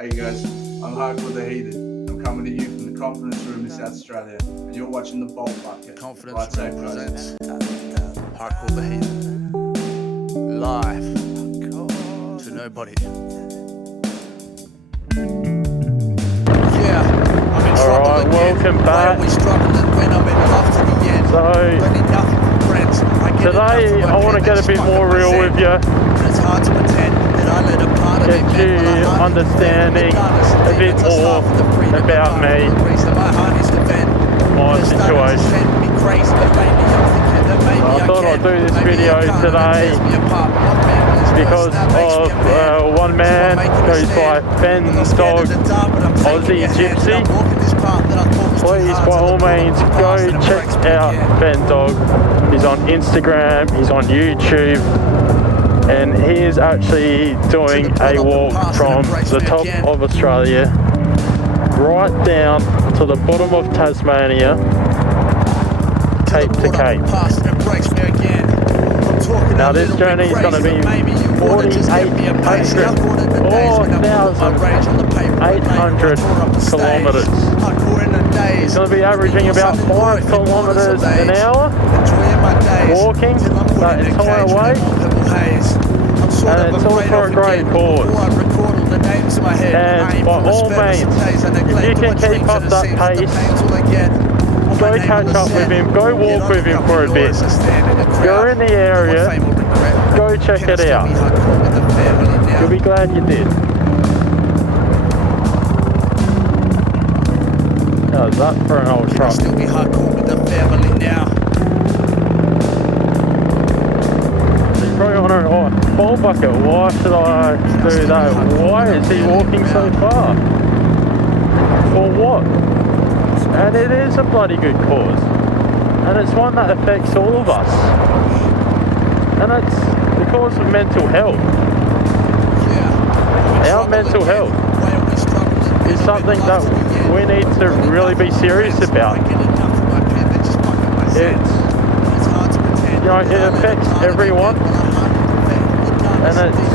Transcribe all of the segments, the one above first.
Hey guys, I'm Hardcore the Heathen. I'm coming to you from the Confidence Room in South Australia, and you're watching the Bolt Bucket. Confidence Room presents Hardcore the Heathen live to nobody. Yeah, I've been Alright, welcome back. When I'm in love to the end. So today I want to get a bit more real with you. It's hard to pretend that I let a part of Get you understanding a bit more about me, my situation. I thought I'd do this video today because of one man who's by Fenndog, Aussie, Gypsy. Please, by all means, go check out Fenndog. He's on Instagram, he's on YouTube, and he is actually doing a walk from the top of Australia right down to the bottom of Tasmania, cape to cape. Now this journey is going to be 4,800 kilometres. He's going to be averaging about 5 kilometres an hour walking that entire way, and it's all for a great cause. And by all means, if you can keep up that pace, go catch up with him, go walk with him for a bit. If you're in the area, go check it out. You'll be glad you did. How's that for an old truck? Still be hardcore with the family now. You're probably wondering, oh, Ball Bucket, why should I do that? Why is he walking so far? For what? And it is a bloody good cause, and it's one that affects all of us, and it's the cause of mental health. Our mental health is something that we need to really be serious about. It's, you know, it affects everyone, and it's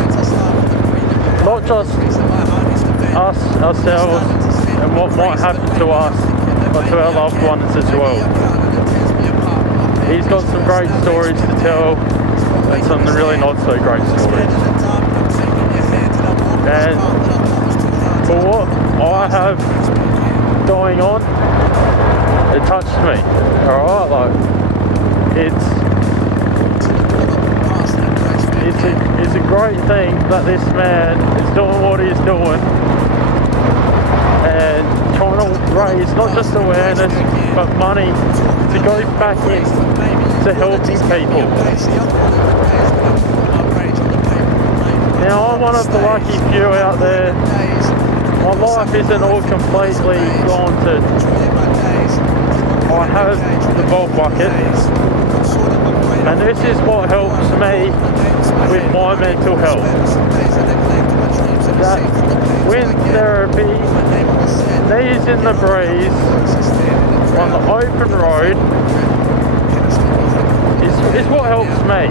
not just us, ourselves, and what might happen to us, but to our loved ones as well. He's got some great stories to tell, and some really not so great stories. And for what I have going on, it touched me. Alright, like it's a great thing that this man is doing what he's doing, and trying to raise not just awareness but money to go back in to helping people. Now I'm one of the lucky few out there. My life isn't all completely daunted. I have the Bolt Bucket, and this is what helps me with my mental health. That wind therapy, knees in the breeze, on the open road, is what helps me.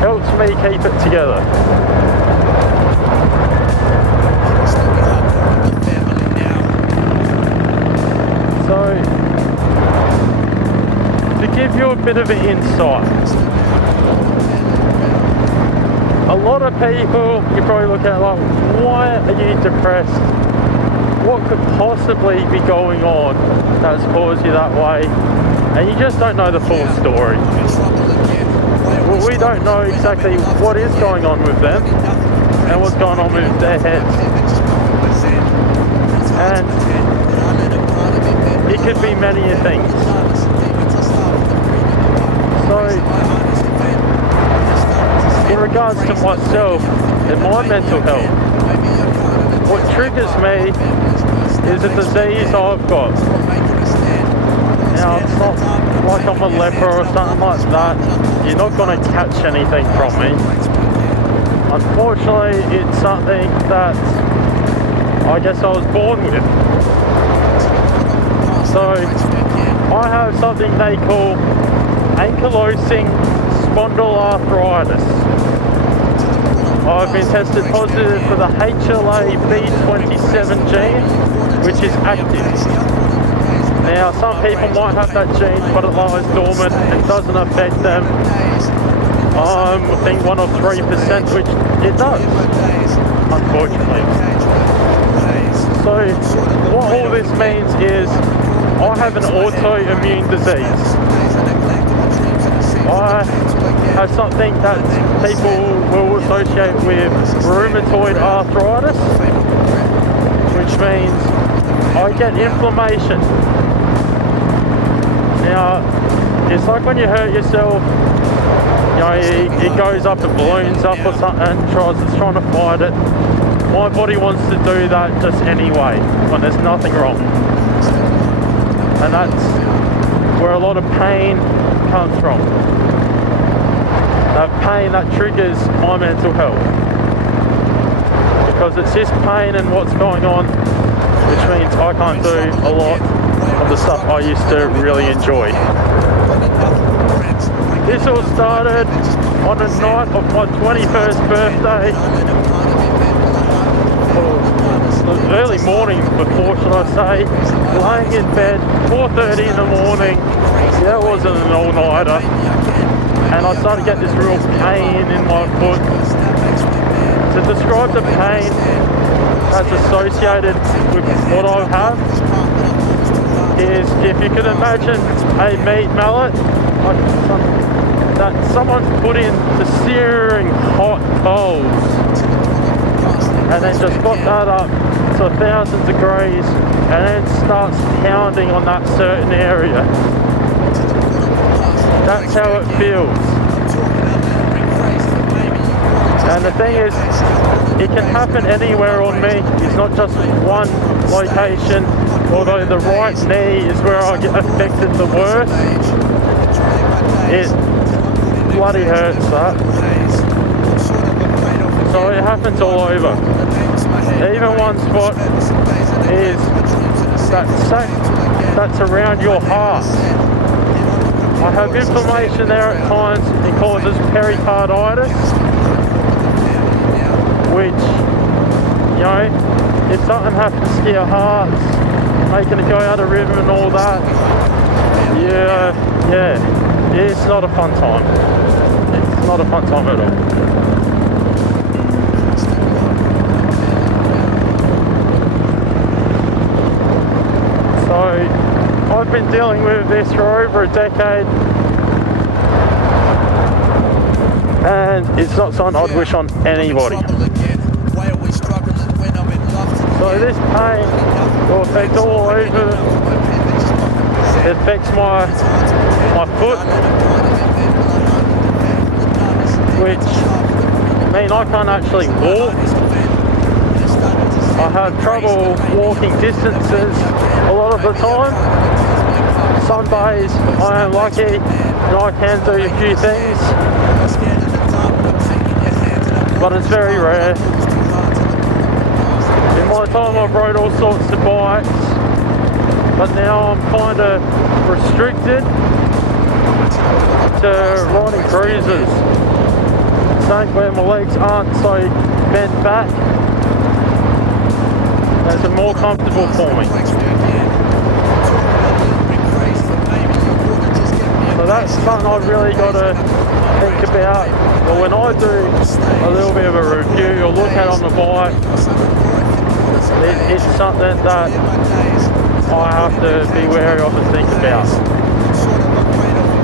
Helps me keep it together. So, to give you a bit of an insight, a lot of people, you probably look at like, why are you depressed? What could possibly be going on that's caused you that way? And you just don't know the full story. Well, we don't know exactly what is going on with them and what's going on with their heads. And it could be many things. So, in regards to myself and my mental health, what triggers me is a disease I've got. Now, it's not like I'm a leper or something like that. You're not going to catch anything from me. Unfortunately, it's something that I guess I was born with. So, I have something they call Ankylosing Spondylitis. I've been tested positive for the HLA-B27 gene, which is active. Now, some people might have that gene, but it lies dormant and doesn't affect them. I think 1 or 3%, which it does, unfortunately. So, what all this means is I have an autoimmune disease. I have something that people will associate with rheumatoid arthritis, which means I get inflammation. Now, it's like when you hurt yourself, you know, it goes up and balloons up or something, and it's trying to fight it. My body wants to do that just anyway, when there's nothing wrong. And that's where a lot of pain comes from. That pain that triggers my mental health. Because it's this pain and what's going on, which means I can't do a lot of the stuff I used to really enjoy. This all started on the night of my 21st birthday. The early morning before, should I say, laying in bed, 4:30 in the morning. Yeah, it wasn't an all-nighter. And I started to get this real pain in my foot. To describe the pain that's associated with what I have is, if you could imagine a meat mallet that someone's put in the searing hot coals and then just got that up to 1,000 degrees and then starts pounding on that certain area. That's how it feels. And the thing is, it can happen anywhere on me. It's not just one location, although the right knee is where I get affected the worst. It bloody hurts, that. So it happens all over. Even one spot is that sac that's around your heart. I have inflammation there at times. It causes pericarditis, which, you know, if something happens to your heart, making it go out of rhythm and all that, yeah, it's not a fun time. It's not a fun time at all. So, I've been dealing with this for over a decade, and it's not something I'd wish on anybody. So this pain will affect all over. It affects my foot, which means I can't actually walk. I have trouble walking distances a lot of the time. Some days I am lucky and I can do a few things, but it's very rare. In my time I've rode all sorts of bikes, but now I'm kind of restricted to riding cruisers. Something where my legs aren't so bent back. It's more comfortable for me. So that's something I've really got to think about. But when I do a little bit of a review or look at on the bike, it's something that I have to be wary of and think about.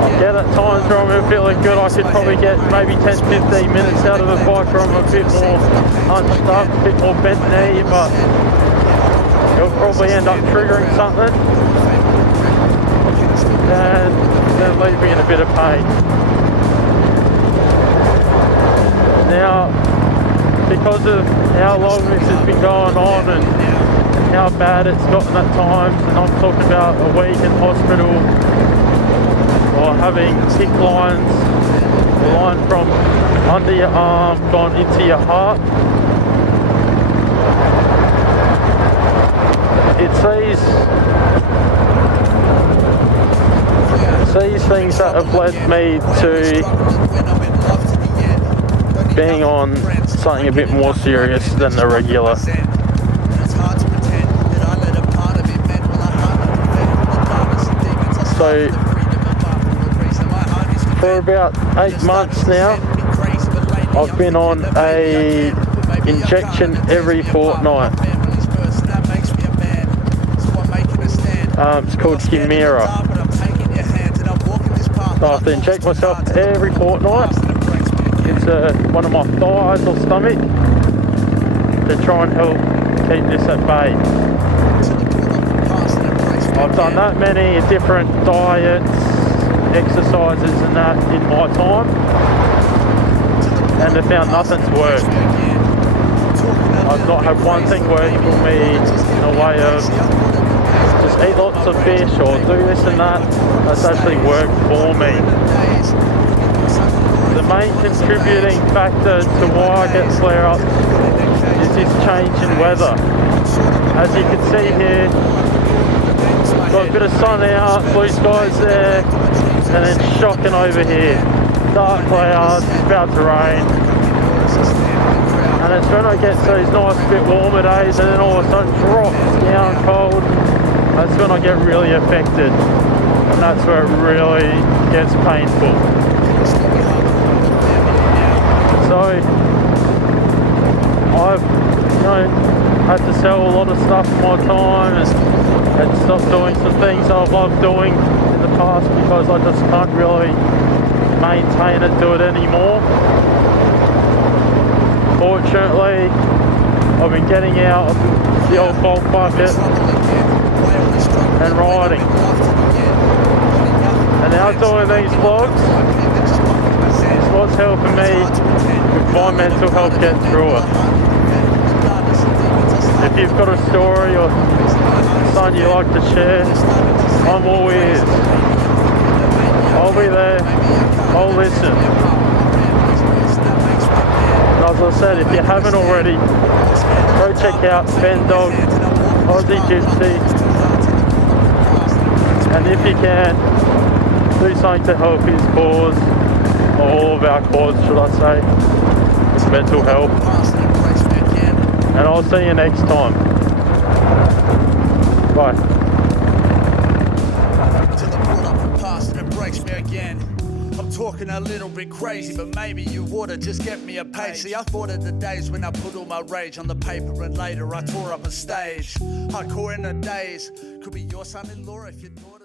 I get at times where I'm feeling good, I could probably get maybe 10-15 minutes out of the bike where I'm a bit more hunched up, a bit more bent knee, but it'll probably end up triggering something and then leave me in a bit of pain. Now, because of how long this has been going on and how bad it's gotten at times, and I'm talking about a week in hospital, or having thick lines, the line from under your arm gone into your heart. It's these things that have led me to being on something a bit more serious than the regular. So for about 8 months now, I've been on a injection every fortnight. It's called Chimera. So I have to inject myself every fortnight. It's one of my thighs or stomach to try and help keep this at bay. I've done that many different diets, exercises and that in my time, and I found nothing's worked. I've not had one thing work for me in a way of just eat lots of fish or do this and that. That's actually worked for me. The main contributing factor to why I get flare-ups is this change in weather. As you can see here, got a bit of sun out, blue skies there, and then shocking over here. Dark clouds, it's about to rain. And it's when I get those nice bit warmer days and then all of a sudden drops down cold, that's when I get really affected. And that's where it really gets painful. So I've had to sell a lot of stuff in my time and had to stop doing some things I've loved doing in the past because I just can't really maintain it, do it anymore. Fortunately, I've been getting out of the old bulk bucket and riding. And now doing these vlogs is what's helping me with my mental health get through it. If you've got a story or something you like to share, I'm all ears. I'll be there, I'll listen. And as I said, if you haven't already, go check out Fenndog, Aussie Gypsy, and if you can, do something to help his cause, or all of our cause should I say, it's mental health. And I'll see you next time. Bye. I'm talking a little bit crazy, but maybe you oughta just get me a page. See, I thought of the days when I put all my rage on the paper and later I tore up a stage. Hardcore in the days, could be your son-in-law if your daughter.